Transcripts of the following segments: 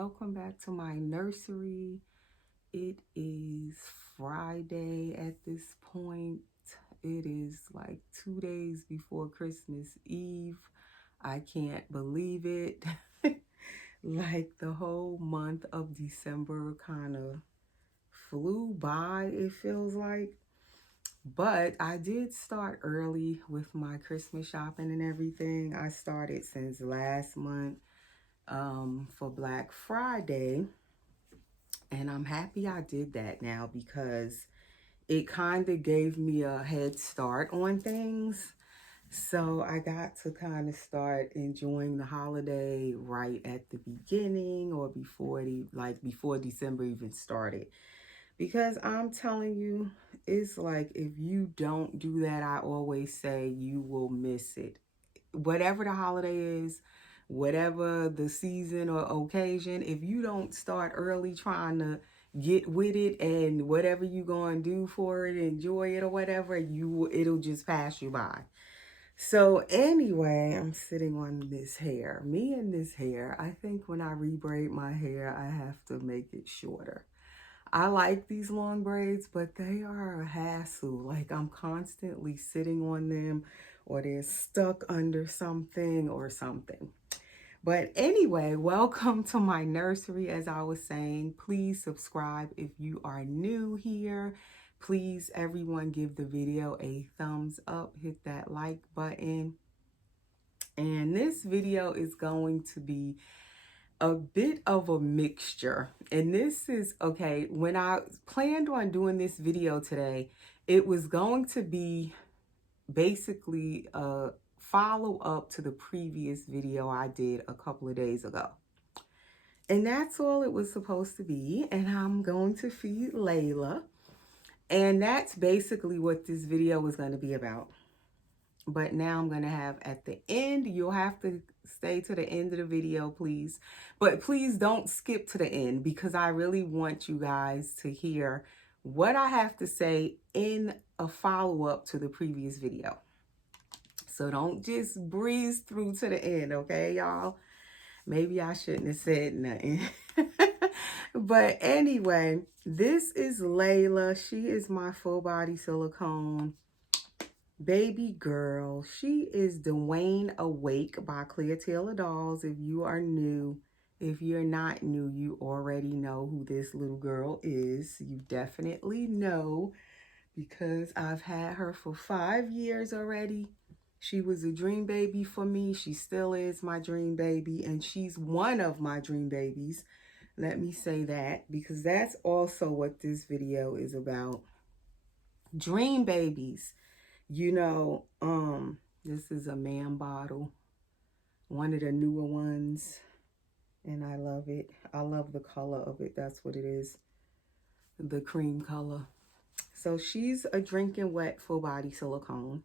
welcome back to my nursery. It is Friday at this point. It is like 2 days before Christmas Eve. I can't believe it. Like the whole month of December kind of flew by, it feels like. But I did start early with my Christmas shopping and everything. I started since last month for Black Friday. And I'm happy I did that now because it kind of gave me a head start on things. So I got to kind of start enjoying the holiday right at the beginning or before December even started. Because I'm telling you, it's like if you don't do that, I always say you will miss it. Whatever the holiday is, whatever the season or occasion, if you don't start early trying to get with it and whatever you going to do for it, enjoy it or whatever, it'll just pass you by. So anyway, I'm sitting on this hair. Me and this hair, I think when I rebraid my hair, I have to make it shorter. I like these long braids, but they are a hassle. Like I'm constantly sitting on them or they're stuck under something or something. But anyway, welcome to my nursery. As I was saying, please subscribe if you are new here. Please, everyone, give the video a thumbs up. Hit that like button. And this video is going to be a bit of a mixture. And this is, okay, when I planned on doing this video today, it was going to be basically a follow-up to the previous video I did a couple of days ago. And that's all it was supposed to be. And I'm going to feed Layla. And that's basically what this video was going to be about. But now I'm going to have at the end, you'll have to stay to the end of the video, please. But please don't skip to the end because I really want you guys to hear what I have to say in a follow-up to the previous video. So don't just breeze through to the end, okay, y'all? Maybe I shouldn't have said nothing. But anyway, this is Layla. She is my full body silicone baby girl. She is Dwayne Awake by Clear Taylor Dolls. If you are new, if you're not new, you already know who this little girl is. You definitely know because I've had her for 5 years already. She was a dream baby for me. She still is my dream baby, and she's one of my dream babies. Let me say that because that's also what this video is about. Dream babies. You know, this is a man bottle, one of the newer ones, and I love it. I love the color of it. That's what it is, the cream color. So she's a drinking wet full body silicone.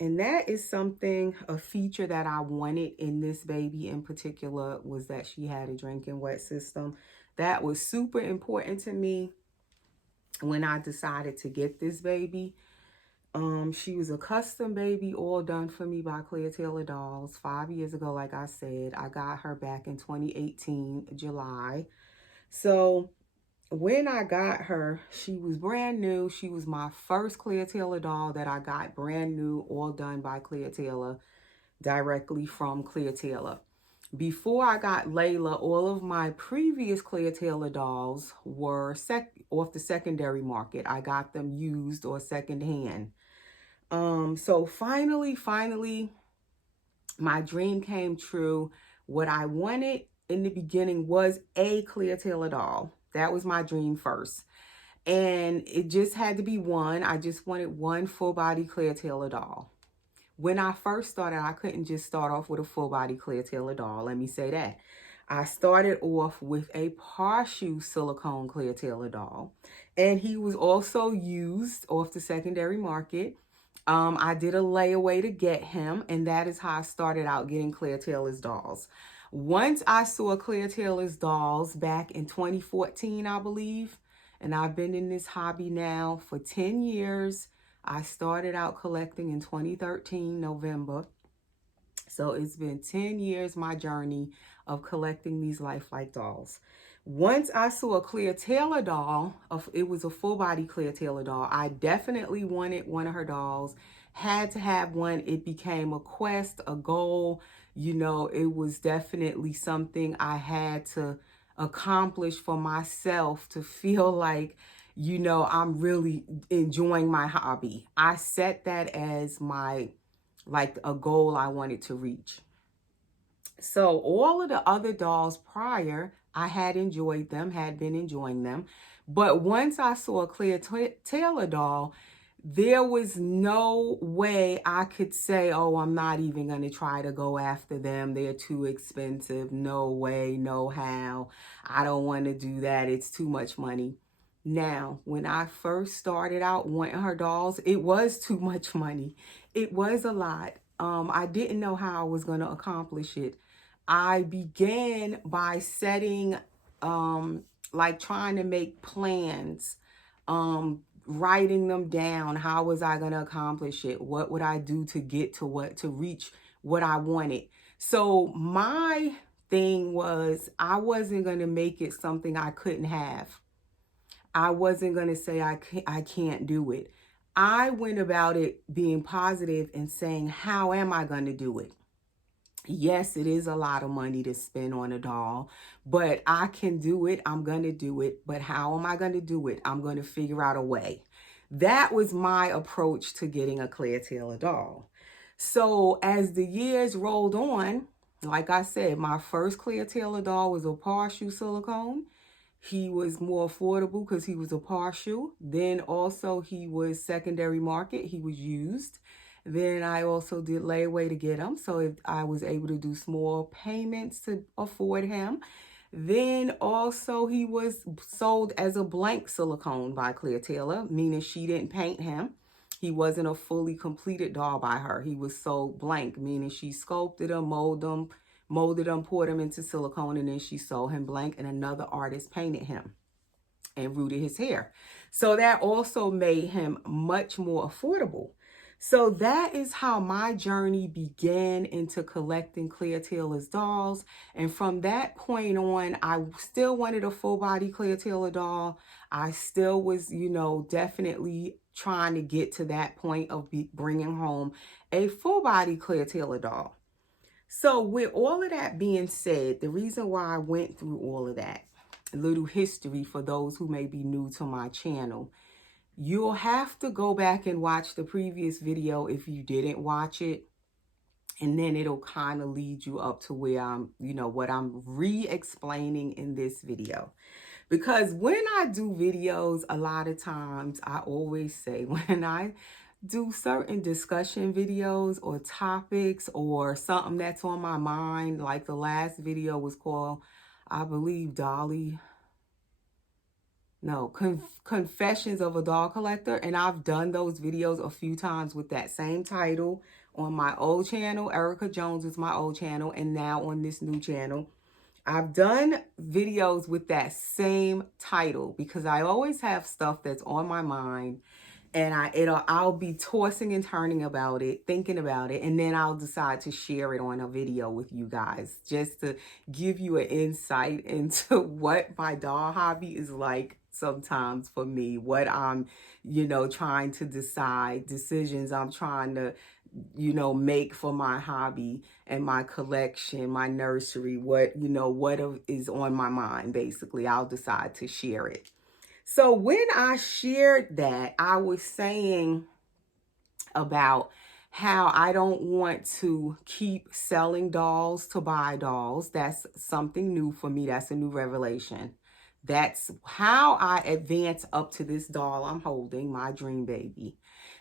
And that is something, a feature that I wanted in this baby in particular was that she had a drinking wet system. That was super important to me when I decided to get this baby. She was a custom baby, all done for me by Clear Taylor Dolls 5 years ago. Like I said, I got her back in 2018, July. So when I got her, she was brand new. She was my first Clear Taylor doll that I got brand new, all done by Clear Taylor, directly from Clear Taylor. Before I got Layla, all of my previous Clear Taylor dolls were off the secondary market. I got them used or secondhand. So finally, my dream came true. What I wanted in the beginning was a Clear Taylor doll. That was my dream first. And it just had to be one. I just wanted one full body Clear Taylor doll. When I first started, I couldn't just start off with a full body Clear Taylor doll. Let me say that. I started off with a partial silicone Clear Taylor doll. And he was also used off the secondary market. I did a layaway to get him, and that is how I started out getting Clear Taylor's dolls. Once I saw Clear Taylor's dolls back in 2014, I believe, and I've been in this hobby now for 10 years. I started out collecting in 2013, November. So it's been 10 years, my journey of collecting these lifelike dolls. Once I saw a Clear Taylor doll, it was a full body Clear Taylor doll. I definitely wanted one of her dolls, had to have one. It became a quest, a goal. You know, it was definitely something I had to accomplish for myself to feel like, you know, I'm really enjoying my hobby. I set that as my, like, a goal I wanted to reach. So all of the other dolls prior, I had enjoyed them, had been enjoying them. But once I saw a Clear Taylor doll, there was no way I could say, oh, I'm not even going to try to go after them. They're too expensive. No way, no how. I don't want to do that. It's too much money. Now, when I first started out wanting her dolls, it was too much money. It was a lot. I didn't know how I was going to accomplish it. I began by setting, like trying to make plans, writing them down. How was I going to accomplish it? What would I do to get to reach what I wanted? So my thing was, I wasn't going to make it something I couldn't have. I wasn't going to say I can't do it. I went about it being positive and saying, how am I going to do it? Yes, it is a lot of money to spend on a doll, but I can do it. I'm going to do it. But how am I going to do it? I'm going to figure out a way. That was my approach to getting a Clear Taylor doll. So as the years rolled on, like I said, my first Clear Taylor doll was a partial silicone. He was more affordable because he was a partial. Then also he was secondary market. He was used. Then I also did layaway to get him. So if I was able to do small payments to afford him. Then also he was sold as a blank silicone by Clear Taylor, meaning she didn't paint him. He wasn't a fully completed doll by her. He was sold blank, meaning she sculpted him, molded him, poured him into silicone, and then she sold him blank, and another artist painted him and rooted his hair. So that also made him much more affordable. So that is how my journey began into collecting Clear Taylor's dolls. And from that point on, I still wanted a full body Clear Taylor doll. I still was, you know, definitely trying to get to that point of bringing home a full body Clear Taylor doll. So with all of that being said, the reason why I went through all of that, a little history for those who may be new to my channel, you'll have to go back and watch the previous video if you didn't watch it. And then it'll kind of lead you up to where I'm, you know, what I'm re-explaining in this video. Because when I do videos, a lot of times I always say when I do certain discussion videos or topics or something that's on my mind, like the last video was called, I believe, Confessions of a Doll Collector. And I've done those videos a few times with that same title on my old channel. Erica Jones is my old channel, and now on this new channel. I've done videos with that same title because I always have stuff that's on my mind, and I'll be tossing and turning about it, thinking about it, and then I'll decide to share it on a video with you guys just to give you an insight into what my doll hobby is like sometimes for me, what I'm, you know, trying to decide, decisions I'm trying to, you know, make for my hobby and my collection, my nursery, what, you know, what is on my mind. Basically, I'll decide to share it. So when I shared that, I was saying about how I don't want to keep selling dolls to buy dolls. That's something new for me. That's a new revelation. That's how I advance up to this doll I'm holding, my dream baby,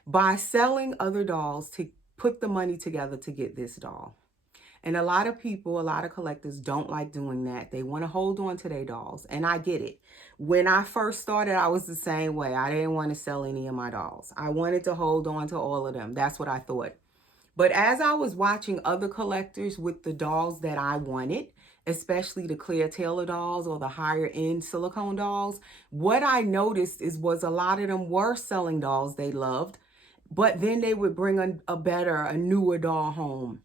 by selling other dolls to put the money together to get this doll. And a lot of people, a lot of collectors don't like doing that. They want to hold on to their dolls. And I get it. When I first started, I was the same way. I didn't want to sell any of my dolls. I wanted to hold on to all of them. That's what I thought. But as I was watching other collectors with the dolls that I wanted, especially the Clear Taylor dolls or the higher end silicone dolls, what I noticed was a lot of them were selling dolls they loved, but then they would bring a newer doll home.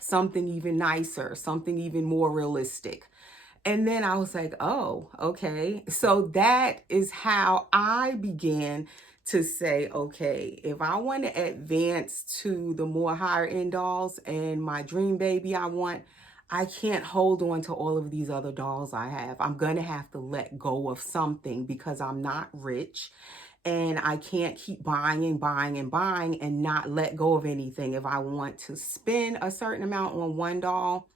something even nicer, something even more realistic. And then I was like, oh, okay. So that is how I began to say, okay, if I want to advance to the more higher end dolls and my dream baby I can't hold on to all of these other dolls I have. I'm going to have to let go of something because I'm not rich, and I can't keep buying and buying and buying and not let go of anything. If I want to spend a certain amount on one doll,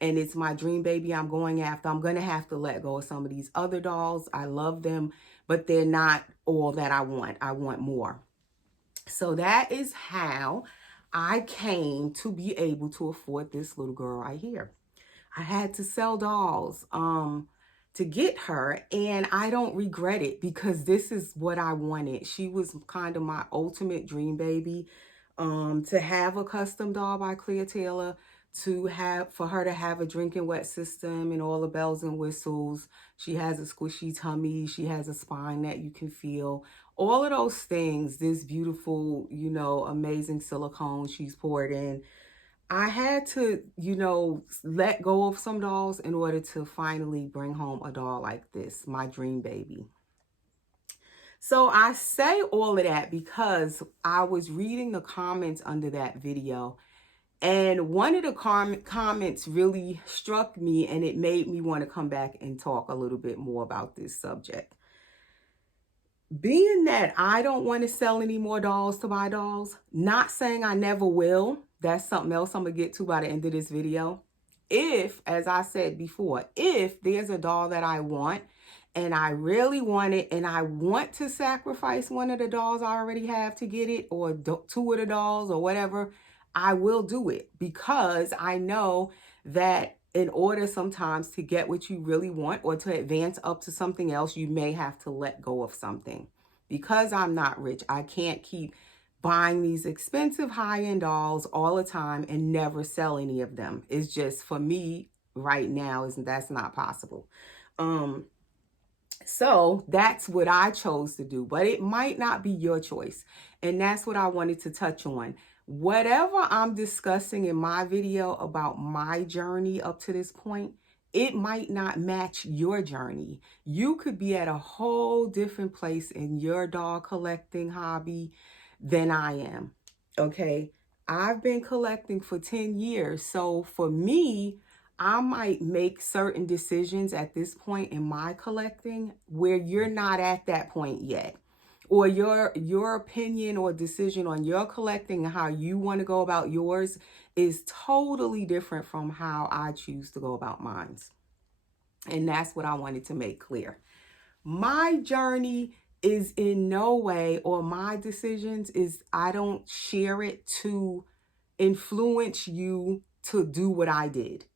and it's my dream baby I'm going after, I'm going to have to let go of some of these other dolls. I love them, but they're not all that I want. I want more. So that is how I came to be able to afford this little girl right here. I had to sell dolls to get her, and I don't regret it because this is what I wanted. She was kind of my ultimate dream baby, to have a custom doll by Clea Taylor, for her to have a drinking wet system and all the bells and whistles. She has a squishy tummy, she has a spine that you can feel. All of those things, this beautiful, amazing silicone she's poured in. I had to, let go of some dolls in order to finally bring home a doll like this, my dream baby. So I say all of that because I was reading the comments under that video, and one of the comments really struck me, and it made me want to come back and talk a little bit more about this subject. Being that I don't want to sell any more dolls to buy dolls, not saying I never will. That's something else I'm going to get to by the end of this video. If, as I said before, if there's a doll that I want and I really want it and I want to sacrifice one of the dolls I already have to get it, or two of the dolls or whatever, I will do it, because I know that in order sometimes to get what you really want or to advance up to something else, you may have to let go of something. Because I'm not rich, I can't keep buying these expensive high-end dolls all the time and never sell any of them. It's just, for me right now, that's not possible. So that's what I chose to do, but it might not be your choice. And that's what I wanted to touch on. Whatever I'm discussing in my video about my journey up to this point, it might not match your journey. You could be at a whole different place in your doll collecting hobby than I am. Okay. I've been collecting for 10 years. So for me, I might make certain decisions at this point in my collecting where you're not at that point yet. Or your opinion or decision on your collecting and how you want to go about yours is totally different from how I choose to go about mine. And that's what I wanted to make clear. My journey is in no way, or my decisions is, I don't share it to influence you to do what I did.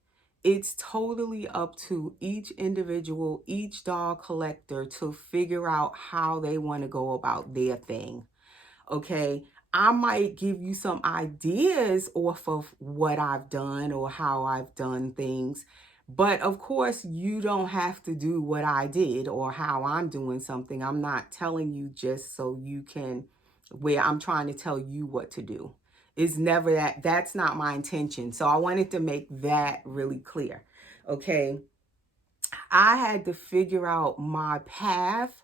It's totally up to each individual, each doll collector to figure out how they want to go about their thing. Okay, I might give you some ideas off of what I've done or how I've done things. But of course, you don't have to do what I did or how I'm doing something. I'm not telling you just so you can, where I'm trying to tell you what to do. It's never that. That's not my intention. So I wanted to make that really clear. Okay. I had to figure out my path,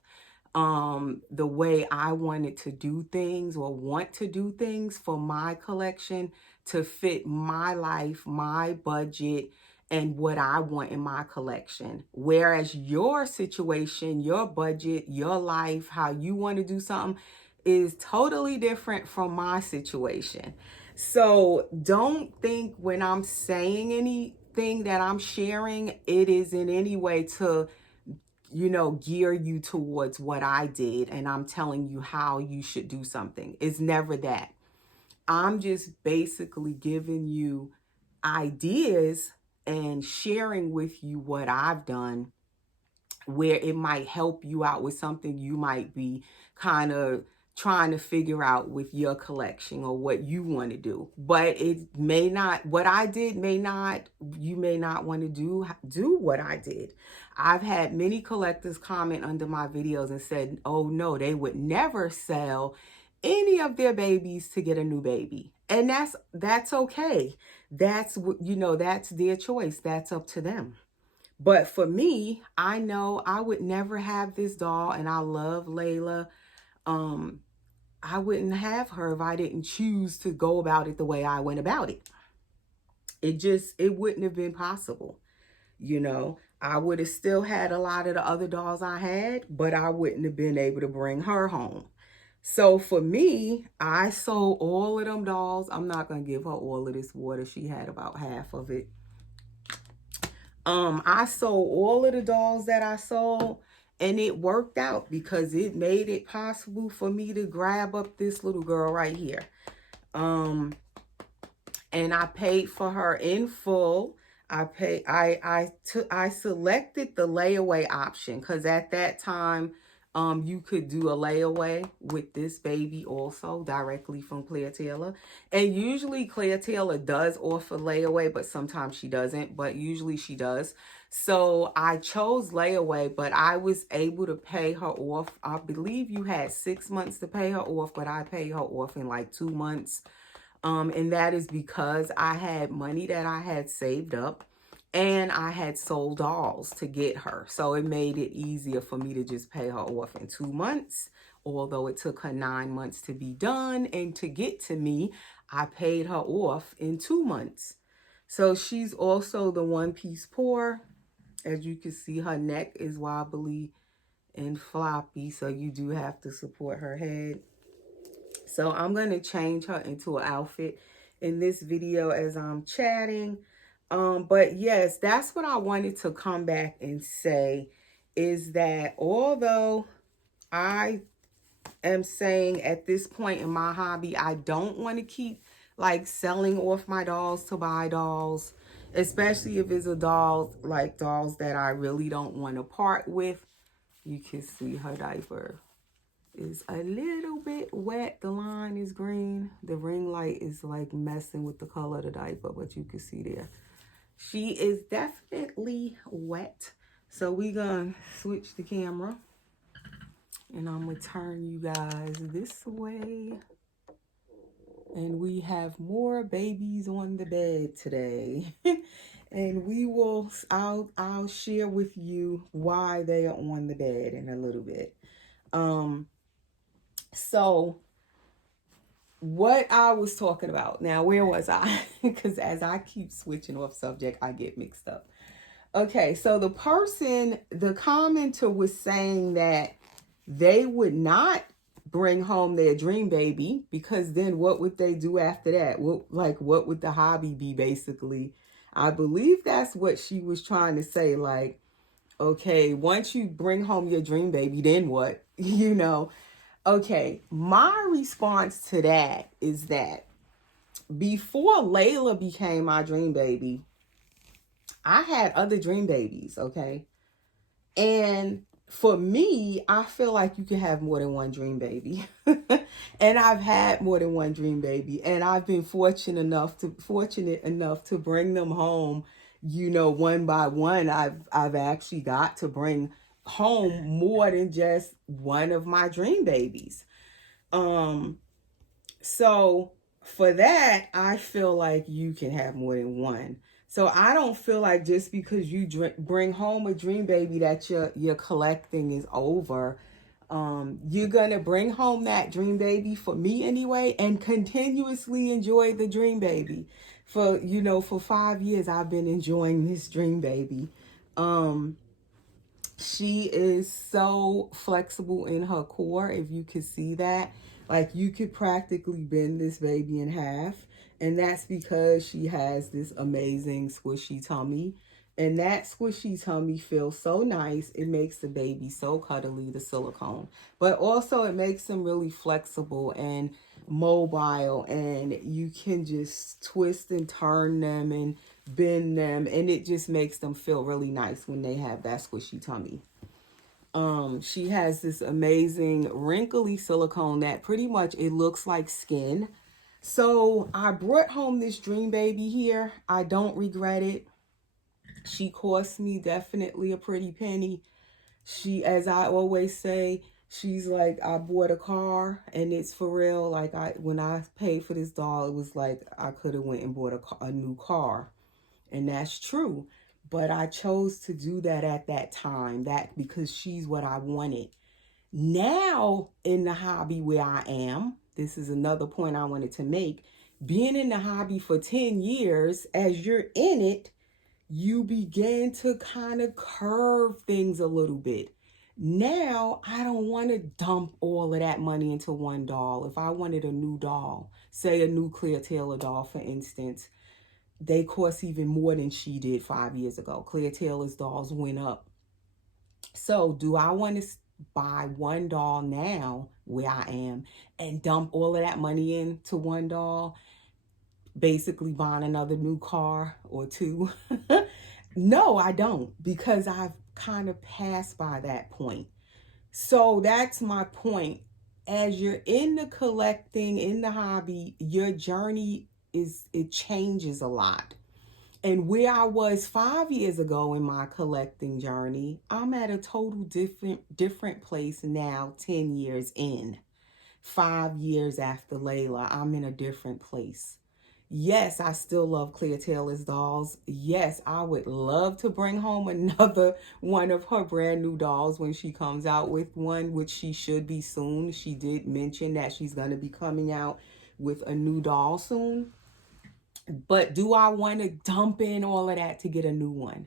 the way I wanted to do things or want to do things for my collection to fit my life, my budget, and what I want in my collection. Whereas your situation, your budget, your life, how you want to do something is totally different from my situation. So don't think when I'm saying anything that I'm sharing, it is in any way to, gear you towards what I did and I'm telling you how you should do something. It's never that. I'm just basically giving you ideas and sharing with you what I've done, where it might help you out with something you might be kind of trying to figure out with your collection or what you want to do. But it may not, what I did may not, you may not want to do what I did. I've had many collectors comment under my videos and said, oh no, they would never sell any of their babies to get a new baby. And that's okay. That's what, you know, that's their choice. That's up to them. But for me, I know I would never have this doll, and I love Layla. Um, I wouldn't have her if I didn't choose to go about it the way I went about it. It wouldn't have been possible. You know, I would have still had a lot of the other dolls I had, but I wouldn't have been able to bring her home. So for me, I sold all of them dolls. I'm not going to give her all of this water. She had about half of it. I sold all of the dolls that I sold, and it worked out because it made it possible for me to grab up this little girl right here. And I paid for her in full. I selected the layaway option because at that time, you could do a layaway with this baby also directly from Claire Taylor. And usually Claire Taylor does offer layaway, but sometimes she doesn't, but usually she does. So I chose layaway, but I was able to pay her off. I believe you had 6 months to pay her off, but I paid her off in like 2 months. And that is because I had money that I had saved up, and I had sold dolls to get her. So it made it easier for me to just pay her off in 2 months, although it took her 9 months to be done. And to get to me, I paid her off in 2 months. So she's also the one-piece pour. As you can see, her neck is wobbly and floppy, so you do have to support her head. So I'm going to change her into an outfit in this video as I'm chatting. But yes, that's what I wanted to come back and say, is that although I am saying at this point in my hobby, I don't want to keep like selling off my dolls to buy dolls, especially if it's a doll, like dolls that I really don't want to part with. You can see her diaper is a little bit wet. The line is green. The ring light is like messing with the color of the diaper, but you can see there. She is definitely wet. So we gonna switch the camera, and I'm gonna turn you guys this way. And we have more babies on the bed today. And I'll share with you why they are on the bed in a little bit. So what I was talking about now, where was I? Because as I keep switching off subject, I get mixed up. Okay, so the commenter was saying that they would not bring home their dream baby, because then what would they do after that? What would the hobby be, basically? I believe that's what she was trying to say. Like, okay, once you bring home your dream baby, then what? You know? Okay, my response to that is that before Layla became my dream baby, I had other dream babies, okay? And for me, I feel like you can have more than one dream baby. And I've had more than one dream baby, and I've been fortunate enough to bring them home, you know, one by one. I've actually got to bring home more than just one of my dream babies. So for that, I feel like you can have more than one. So I don't feel like just because you bring home a dream baby that your collecting is over. You're gonna bring home that dream baby, for me anyway, and continuously enjoy the dream baby. For 5 years, I've been enjoying this dream baby. She is so flexible in her core, if you could see that. Like, you could practically bend this baby in half, and that's because she has this amazing squishy tummy. And that squishy tummy feels so nice. It makes the baby so cuddly, the silicone. But also it makes them really flexible and mobile, and you can just twist and turn them and bend them, and it just makes them feel really nice when they have that squishy tummy. She has this amazing wrinkly silicone that pretty much it looks like skin. So I brought home this dream baby here. I don't regret it. She cost me definitely a pretty penny. She, as I always say, She's like, I bought a car, and it's for real. Like, when I paid for this doll, it was like I could have went and bought a new car, and that's true. But I chose to do that at that time, that because she's what I wanted. Now in the hobby where I am, this is another point I wanted to make. Being in the hobby for 10 years, as you're in it, you begin to kind of curve things a little bit. Now, I don't want to dump all of that money into one doll. If I wanted a new doll, say a new Clear Taylor doll, for instance, they cost even more than she did 5 years ago. Clear Taylor's dolls went up. So, do I want to buy one doll now where I am and dump all of that money into one doll? Basically buying another new car or two? No, I don't, because I've kind of passed by that point. So that's my point. As you're in the collecting, in the hobby, your journey it changes a lot. And where I was 5 years ago in my collecting journey, I'm at a total different place now, 10 years in. 5 years after Layla, I'm in a different place. Yes, I still love Clear Taylor's dolls. Yes, I would love to bring home another one of her brand new dolls when she comes out with one, which she should be soon. She did mention that she's going to be coming out with a new doll soon. But do I want to dump in all of that to get a new one?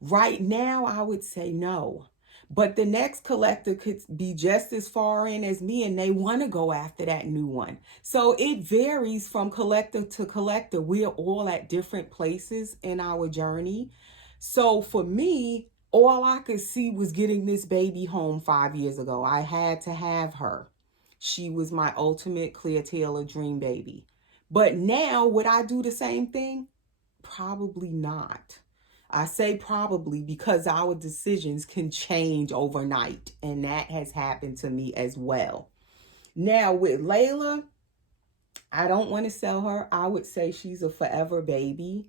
Right now, I would say no. But the next collector could be just as far in as me, and they want to go after that new one. So it varies from collector to collector. We're all at different places in our journey. So for me, all I could see was getting this baby home 5 years ago. I had to have her. She was my ultimate Clear Taylor dream baby. But now, would I do the same thing? Probably not. I say probably because our decisions can change overnight, and that has happened to me as well. Now, with Layla, I don't want to sell her. I would say she's a forever baby.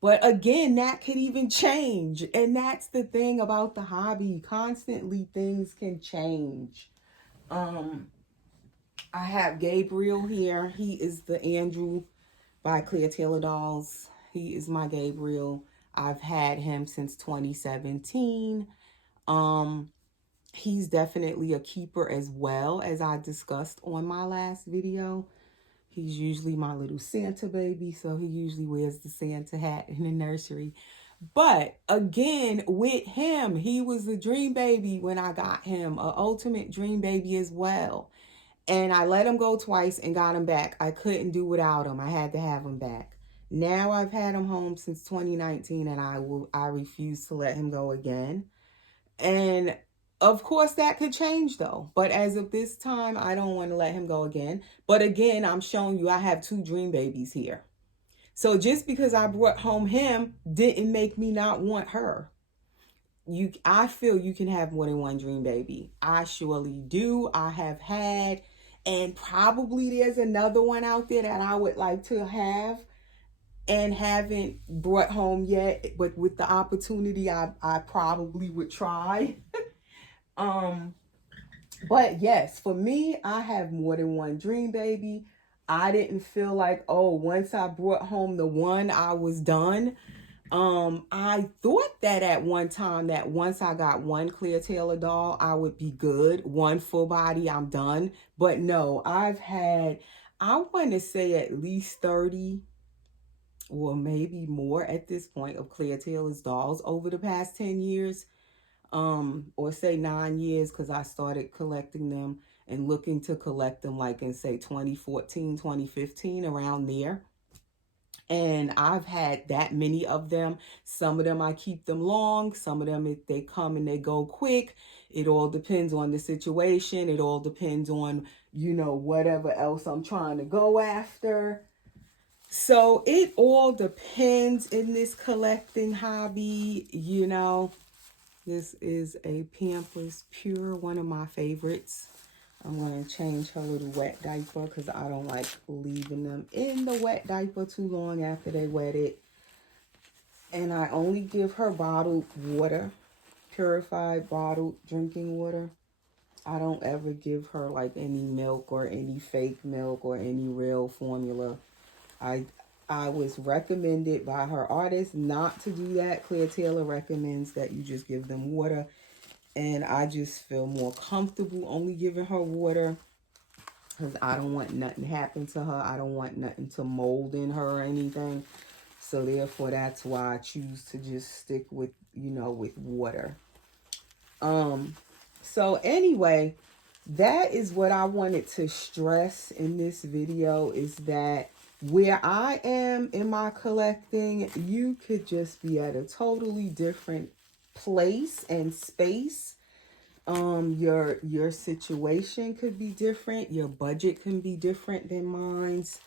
But again, that could even change. And that's the thing about the hobby. Constantly things can change. I have Gabriel here. He is the Andrew by Clear Taylor Dolls. He is my Gabriel. I've had him since 2017. He's definitely a keeper as well, as I discussed on my last video. He's usually my little Santa baby, so he usually wears the Santa hat in the nursery. But again, with him, he was a dream baby when I got him, an ultimate dream baby as well. And I let him go twice and got him back. I couldn't do without him. I had to have him back. Now I've had him home since 2019, and I refuse to let him go again. And of course that could change though. But as of this time, I don't want to let him go again. But again, I'm showing you I have two dream babies here. So just because I brought home him didn't make me not want her. I feel you can have more than one dream baby. I surely do. I have had, and probably there's another one out there that I would like to have and haven't brought home yet. But with the opportunity, I probably would try. But yes, for me, I have more than one dream baby. I didn't feel like, oh, once I brought home the one, I was done. I thought that at one time that once I got one Clear Taylor doll, I would be good. One full body, I'm done. But no, I've had, I want to say at least 30 or maybe more at this point of Clear Taylor's dolls over the past 10 years. Or say 9 years, because I started collecting them and looking to collect them like in say 2014, 2015, around there. And I've had that many of them. Some of them I keep them long. Some of them they come and they go quick. It all depends on the situation. It all depends on, whatever else I'm trying to go after. So it all depends in this collecting hobby. This is a Pampers Pure, one of my favorites. I'm going to change her little wet diaper because I don't like leaving them in the wet diaper too long after they wet it. And I only give her bottled water, purified bottled drinking water. I don't ever give her like any milk or any fake milk or any real formula. I I was recommended by her artist not to do that. Claire Taylor recommends that you just give them water. And I just feel more comfortable only giving her water because I don't want nothing to happen to her. I don't want nothing to mold in her or anything. So therefore, that's why I choose to just stick with, with water. So anyway, that is what I wanted to stress in this video, is that where I am in my collecting, you could just be at a totally different place and space. Your situation could be different. Your budget can be different than mine's.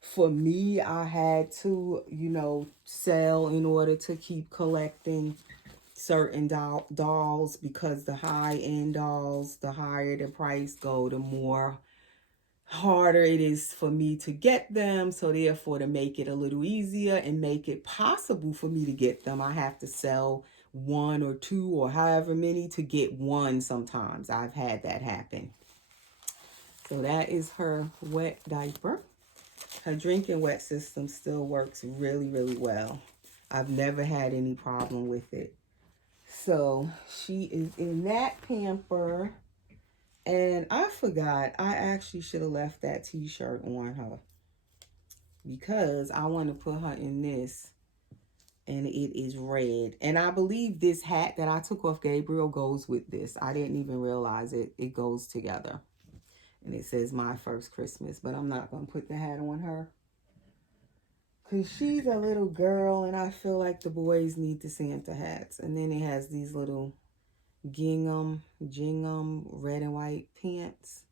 For me, I had to, sell in order to keep collecting certain dolls, because the high-end dolls, the higher the price go, the more harder it is for me to get them. So therefore, to make it a little easier and make it possible for me to get them, I have to sell one or two or however many to get one. Sometimes I've had that happen. So that is her wet diaper. Her drinking wet system still works really, really well. I've never had any problem with it. So she is in that pamper. And I forgot, I actually should have left that t-shirt on her, because I want to put her in this, and it is red. And I believe this hat that I took off Gabriel goes with this. I didn't even realize it. It goes together. And it says My First Christmas, but I'm not going to put the hat on her, because she's a little girl, and I feel like the boys need the Santa hats. And then it has these little gingham red and white pants.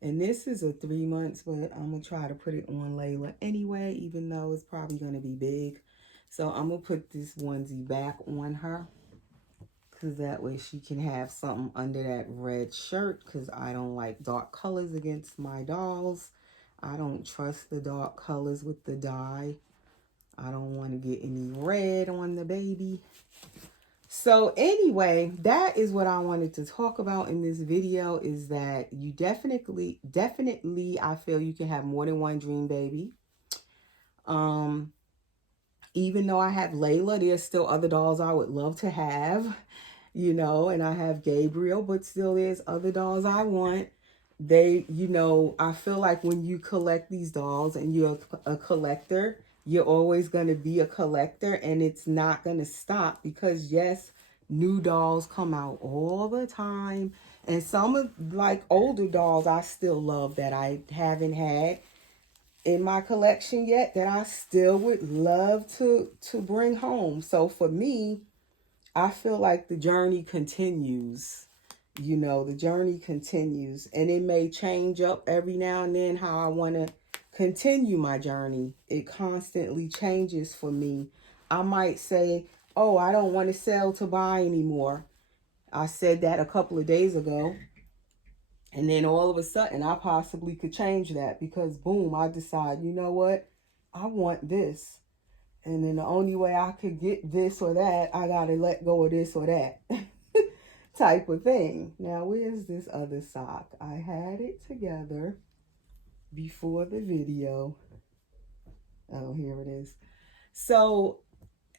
And this is a 3 months, but I'm going to try to put it on Layla anyway, even though it's probably going to be big. So I'm going to put this onesie back on her, because that way she can have something under that red shirt, because I don't like dark colors against my dolls. I don't trust the dark colors with the dye. I don't want to get any red on the baby. So anyway, that is what I wanted to talk about in this video, is that you definitely, I feel you can have more than one dream baby. Even though I have Layla, there's still other dolls I would love to have, and I have Gabriel, but still there's other dolls I want. I feel like when you collect these dolls and you're a collector, you're always going to be a collector, and it's not going to stop, because yes, new dolls come out all the time. And some of like older dolls I still love that I haven't had in my collection yet, that I still would love to bring home. So for me, I feel like the journey continues. The journey continues, and it may change up every now and then how I want to continue my journey. It constantly changes for me. I might say, oh, I don't want to sell to buy anymore. I said that a couple of days ago. And then all of a sudden, I possibly could change that, because boom, I decide, you know what? I want this. And then the only way I could get this or that, I got to let go of this or that type of thing. Now, where's this other sock? I had it together before the video. Oh, here it is. So,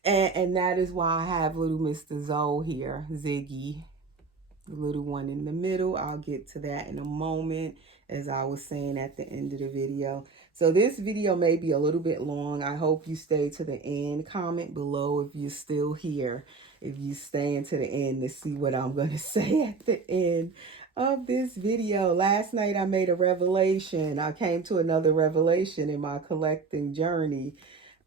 and that is why I have little Mr. Zoe here, Ziggy, the little one in the middle. I'll get to that in a moment, as I was saying at the end of the video. So this video may be a little bit long. I hope you stay to the end. Comment below if you're still here, if you stay into the end to see what I'm going to say at the end of this video. Last night I made a revelation. I came to another revelation in my collecting journey.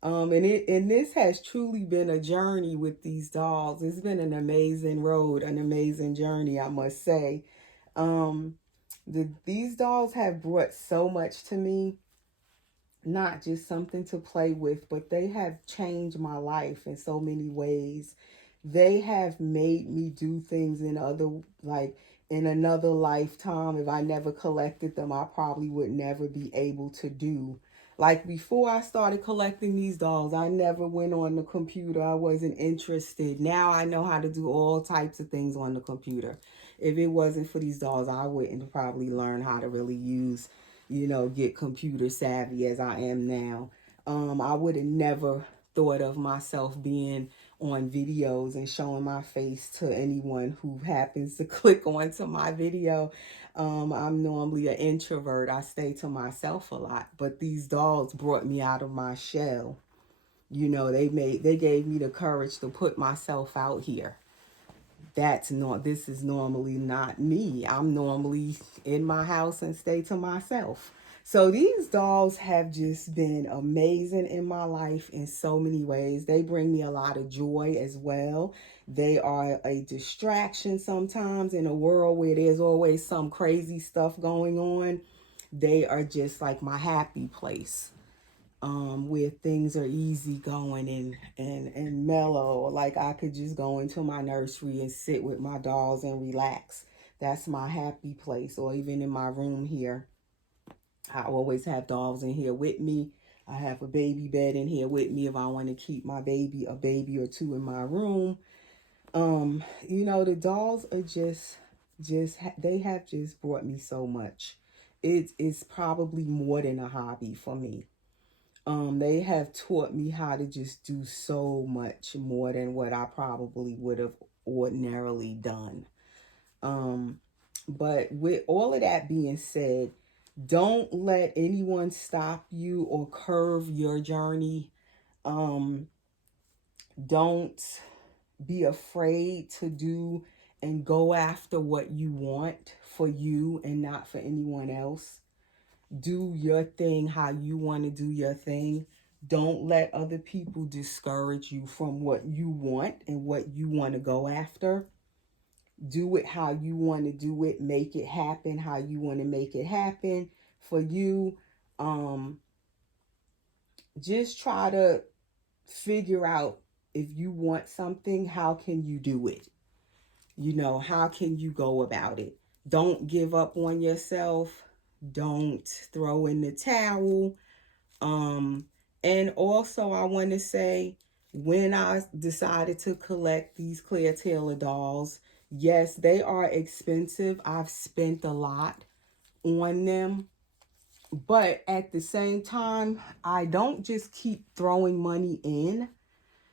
And this has truly been a journey with these dolls. It's been an amazing road, an amazing journey, I must say. These dolls have brought so much to me, not just something to play with, but they have changed my life in so many ways. They have made me do things in another lifetime. If I never collected them, I probably would never be able to do. Like before I started collecting these dolls, I never went on the computer. I wasn't interested. Now I know how to do all types of things on the computer. If it wasn't for these dolls, I wouldn't probably learn how to really use, you know, get computer savvy as I am now. I would have never thought of myself being on videos and showing my face to anyone who happens to click onto my video. I'm normally an introvert. I stay to myself a lot, but these dolls brought me out of my shell. You know, they gave me the courage to put myself out here. This is normally not me. I'm normally in my house and stay to myself. So these dolls have just been amazing in my life in so many ways. They bring me a lot of joy as well. They are a distraction sometimes in a world where there's always some crazy stuff going on. They are just like my happy place, where things are easy going and mellow. Like I could just go into my nursery and sit with my dolls and relax. That's my happy place. Or even in my room here, I always have dolls in here with me. I have a baby bed in here with me if I want to keep my baby, a baby or two in my room. You know, the dolls are they have just brought me so much. It's probably more than a hobby for me. They have taught me how to just do so much more than what I probably would have ordinarily done. Um, but with all of that being said, don't let anyone stop you or curve your journey. Um, don't be afraid to do and go after what you want for you and not for anyone else. Do your thing how you want to do your thing. Don't let other people discourage you from what you want and what you want to go after. Do it how you want to do it. Make it happen how you want to make it happen for you. Um, just try to figure out, if you want something, how can you do it? You know, how can you go about it? Don't give up on yourself. Don't throw in the towel. Um, and also I want to say, when I decided to collect these Claire Taylor dolls, yes, they are expensive. I've spent a lot on them. But at the same time, I don't just keep throwing money in.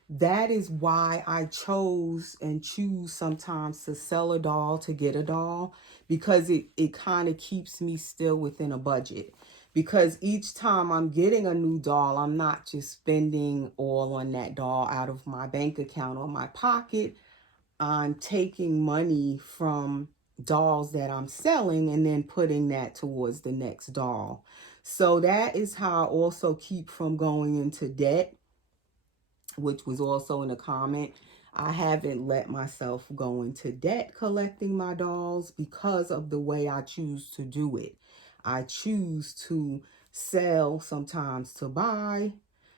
That is why I chose and choose sometimes to sell a doll to get a doll, because it kind of keeps me still within a budget. Because each time I'm getting a new doll, I'm not just spending all on that doll out of my bank account or my pocket. I'm taking money from dolls that I'm selling and then putting that towards the next doll. So that is how I also keep from going into debt, which was also in a comment. I haven't let myself go into debt collecting my dolls because of the way I choose to do it. I choose to sell sometimes to buy,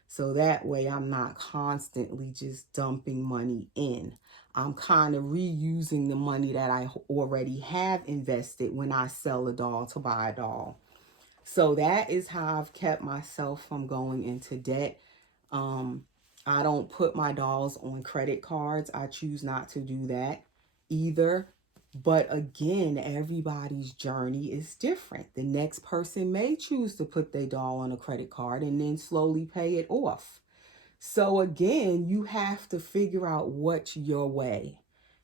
so that way I'm not constantly just dumping money in. I'm kind of reusing the money that I already have invested when I sell a doll to buy a doll. So that is how I've kept myself from going into debt. Um, I don't put my dolls on credit cards. I choose not to do that either. But again, everybody's journey is different. The next person may choose to put their doll on a credit card and then slowly pay it off. So again, you have to figure out what's your way.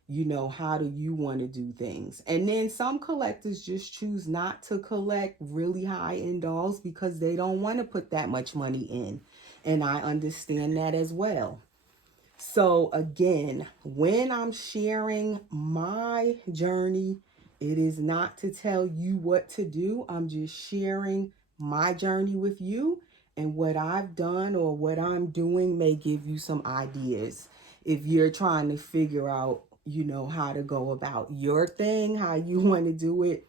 You know, how do you want to do things? And then some collectors just choose not to collect really high-end dolls because they don't want to put that much money in. And I understand that as well. So again, when I'm sharing my journey, it is not to tell you what to do. I'm just sharing my journey with you, and what I've done or what I'm doing may give you some ideas. If you're trying to figure out, you know, how to go about your thing, how you want to do it,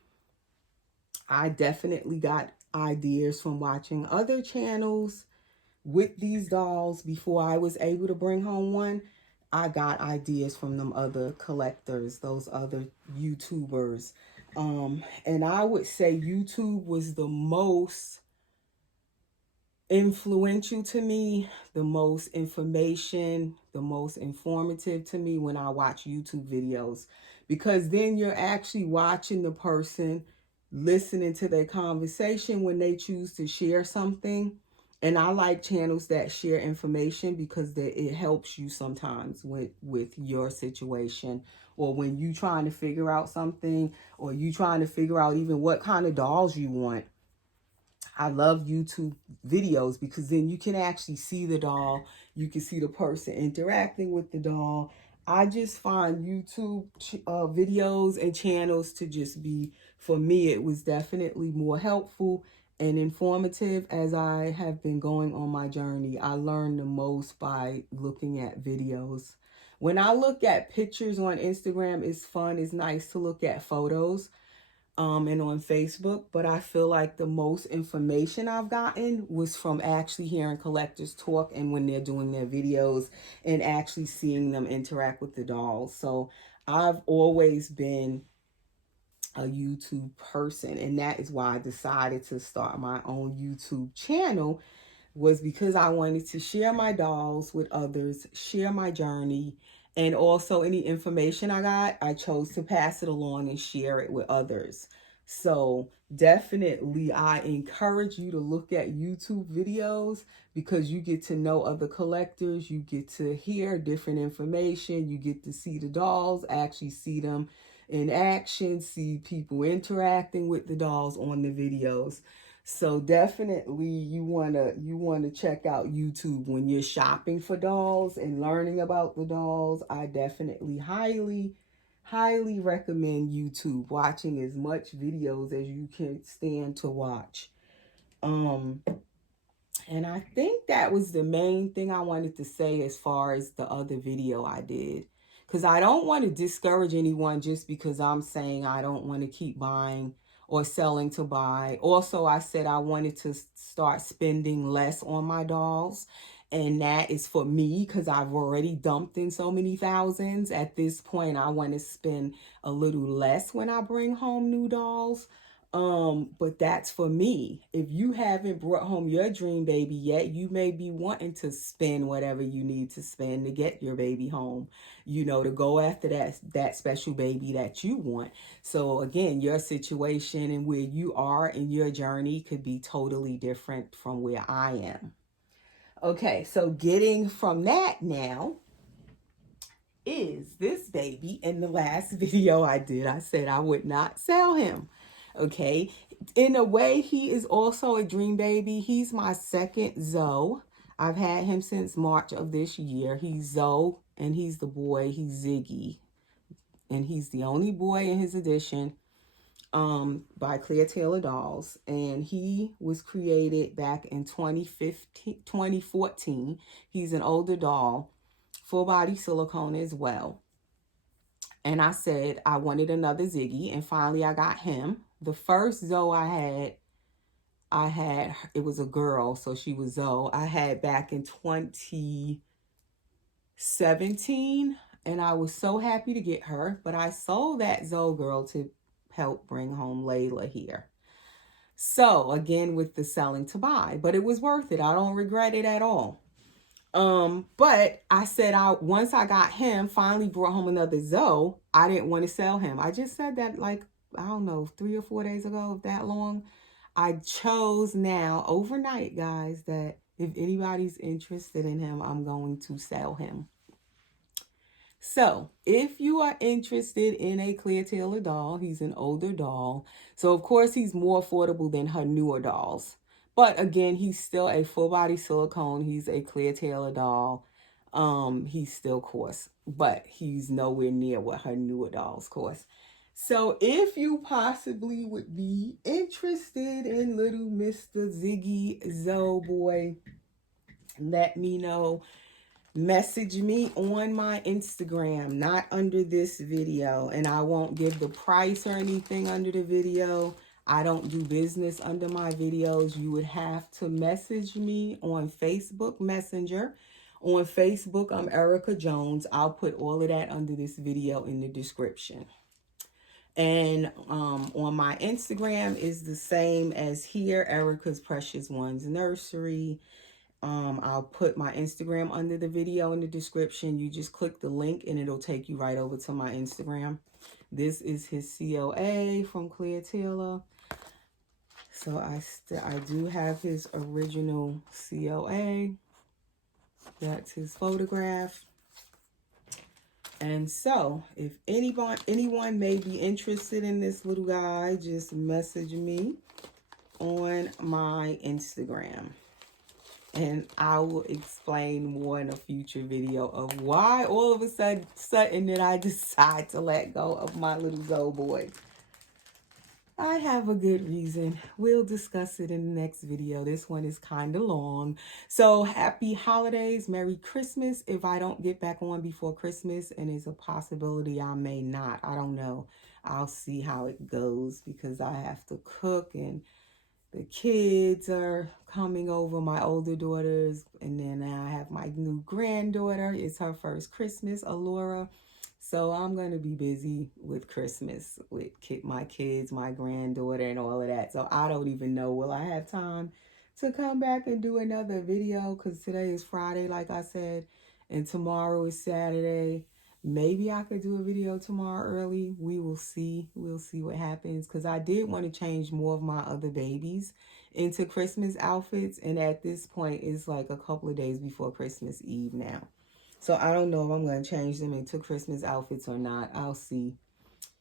I definitely got ideas from watching other channels with these dolls. Before I was able to bring home one, I got ideas from them other collectors, those other YouTubers. And I would say YouTube was the most influential to me, the most information, the most informative to me when I watch YouTube videos, because then you're actually watching the person, listening to their conversation when they choose to share something. And I like channels that share information because it helps you sometimes with your situation, or when you trying to figure out something, or you trying to figure out even what kind of dolls you want. I love YouTube videos because then you can actually see the doll. You can see the person interacting with the doll. I just find YouTube videos and channels to just be, for me, it was definitely more helpful and informative as I have been going on my journey. I learned the most by looking at videos. When I look at pictures on Instagram, it's fun. It's nice to look at photos and on Facebook, but I feel like the most information I've gotten was from actually hearing collectors talk and when they're doing their videos and actually seeing them interact with the dolls. So I've always been a YouTube person, and that is why I decided to start my own YouTube channel, was because I wanted to share my dolls with others, share my journey, and also any information I got, I chose to pass it along and share it with others. So definitely, I encourage you to look at YouTube videos because you get to know other collectors, you get to hear different information, you get to see the dolls, actually see them in action, see people interacting with the dolls on the videos. So definitely you wanna check out YouTube when you're shopping for dolls and learning about the dolls. I definitely highly recommend YouTube, watching as much videos as you can stand to watch. And I think that was the main thing I wanted to say as far as the other video I did. Because I don't want to discourage anyone just because I'm saying I don't want to keep buying or selling to buy. Also, I said I wanted to start spending less on my dolls. And that is for me because I've already dumped in so many thousands. At this point, I want to spend a little less when I bring home new dolls. But that's for me. If you haven't brought home your dream baby yet, you may be wanting to spend whatever you need to spend to get your baby home, to go after that special baby that you want. So again, your situation and where you are in your journey could be totally different from where I am. Okay, so getting from that now is this baby. In the last video I did, I said I would not sell him. Okay, in a way, he is also a dream baby. He's my second Zoe. I've had him since March of this year. He's Zoe, and he's the boy. He's Ziggy, and he's the only boy in his edition by Clear Taylor Dolls. And he was created back in 2014. He's an older doll, full body silicone as well. And I said I wanted another Ziggy, and finally I got him. The first Zoe I had, it was a girl, so she was Zoe. I had back in 2017, and I was so happy to get her, but I sold that Zoe girl to help bring home Layla here. So again, with the selling to buy, but it was worth it. I don't regret it at all. But I said once I got him, finally brought home another Zoe, I didn't want to sell him. I just said that like, I don't know, 3 or 4 days ago, if that long. I chose now, overnight, guys, that if anybody's interested in him, I'm going to sell him. So if you are interested in a Clear Taylor doll, he's an older doll. So of course he's more affordable than her newer dolls. But again, he's still a full body silicone. He's a Clear Taylor doll. He's still coarse, but he's nowhere near what her newer dolls cost. So if you possibly would be interested in little Mr. Ziggy Zoe boy, let me know. Message me on my Instagram, not under this video, and I won't give the price or anything under the video. I don't do business under my videos. You would have to message me on Facebook Messenger. On Facebook, I'm Erica Jones. I'll put all of that under this video in the description. And on my Instagram is the same as here, Erica's Precious Ones Nursery. I'll put my Instagram under the video in the description. You just click the link and it'll take you right over to my Instagram. This is his COA from Claire Taylor. So I do have his original COA. That's his photograph. And so if anyone may be interested in this little guy, just message me on my Instagram. And I will explain more in a future video of why all of a sudden did I decide to let go of my little Zoe boy. I have a good reason. We'll discuss it in the next video. This one is kind of long. So happy holidays. Merry Christmas. If I don't get back on before Christmas, and there's a possibility I may not. I don't know. I'll see how it goes because I have to cook and the kids are coming over, my older daughters, and then I have my new granddaughter. It's her first Christmas, Alora. So I'm going to be busy with Christmas with my kids, my granddaughter, and all of that. So I don't even know, will I have time to come back and do another video? Because today is Friday, like I said, and tomorrow is Saturday. Maybe I could do a video tomorrow early. We will see. We'll see what happens. Because I did want to change more of my other babies into Christmas outfits. And at this point, it's like a couple of days before Christmas Eve now. So I don't know if I'm going to change them into Christmas outfits or not. I'll see.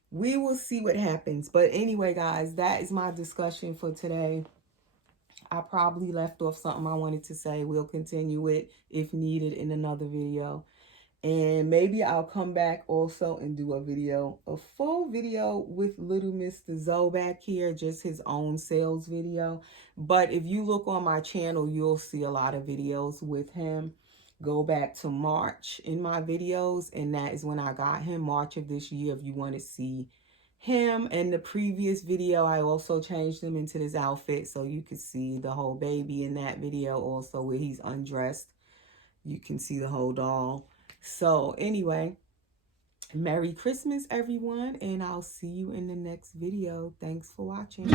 We will see what happens. But anyway, guys, that is my discussion for today. I probably left off something I wanted to say. We'll continue it if needed in another video. And maybe I'll come back also and do a full video with little Mr. Zoe back here, just his own sales video. But if you look on my channel, you'll see a lot of videos with him. Go back to March in my videos, and that is when I got him, March of this year, if you want to see him. And the previous video, I also changed him into this outfit so you could see the whole baby in that video also where he's undressed. You can see the whole doll. So anyway, Merry Christmas, everyone, and I'll see you in the next video. Thanks for watching.